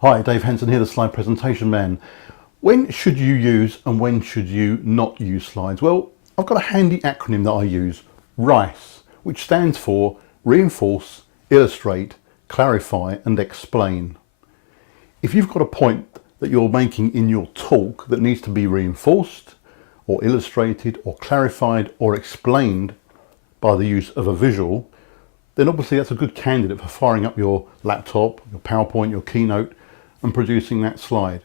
Hi, Dave Henson here, the slide presentation man. When should you use and when should you not use slides? Well, I've got a handy acronym that I use, RICE, which stands for Reinforce, Illustrate, Clarify and Explain. If you've got a point that you're making in your talk that needs to be reinforced or illustrated or clarified or explained by the use of a visual, then obviously that's a good candidate for firing up your laptop, your PowerPoint, your Keynote and producing that slide.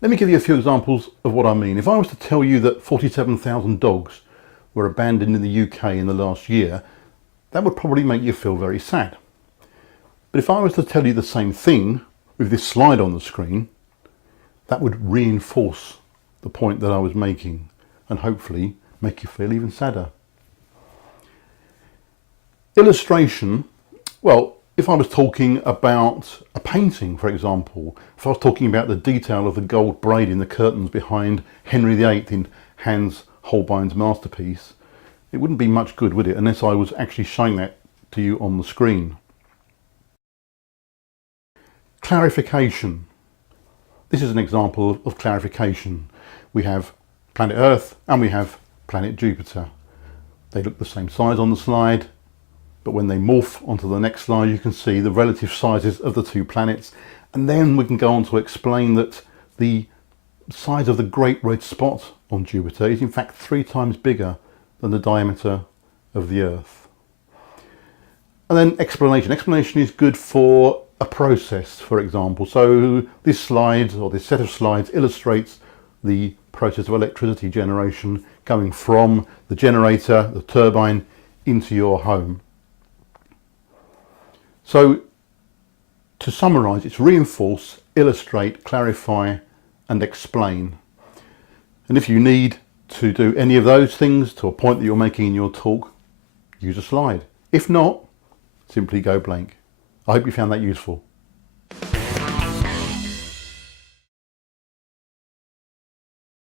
Let me give you a few examples of what I mean. If I was to tell you that 47,000 dogs were abandoned in the UK in the last year, that would probably make you feel very sad. But if I was to tell you the same thing with this slide on the screen, that would reinforce the point that I was making and hopefully make you feel even sadder. Illustration, well, if I was talking about a painting, for example, if I was talking about the detail of the gold braid in the curtains behind Henry VIII in Hans Holbein's masterpiece, it wouldn't be much good, would it, unless I was actually showing that to you on the screen. Clarification. This is an example of clarification. We have planet Earth and we have planet Jupiter. They look the same size on the slide, but when they morph onto the next slide you can see the relative sizes of the two planets, and then we can go on to explain that the size of the great red spot on Jupiter is in fact 3 times bigger than the diameter of the Earth. And then explanation. Explanation is good for a process, for example. So this slide, or this set of slides, illustrates the process of electricity generation going from the generator, the turbine, into your home. So to summarise, it's reinforce, illustrate, clarify and explain. And if you need to do any of those things to a point that you're making in your talk, use a slide. If not, simply go blank. I hope you found that useful.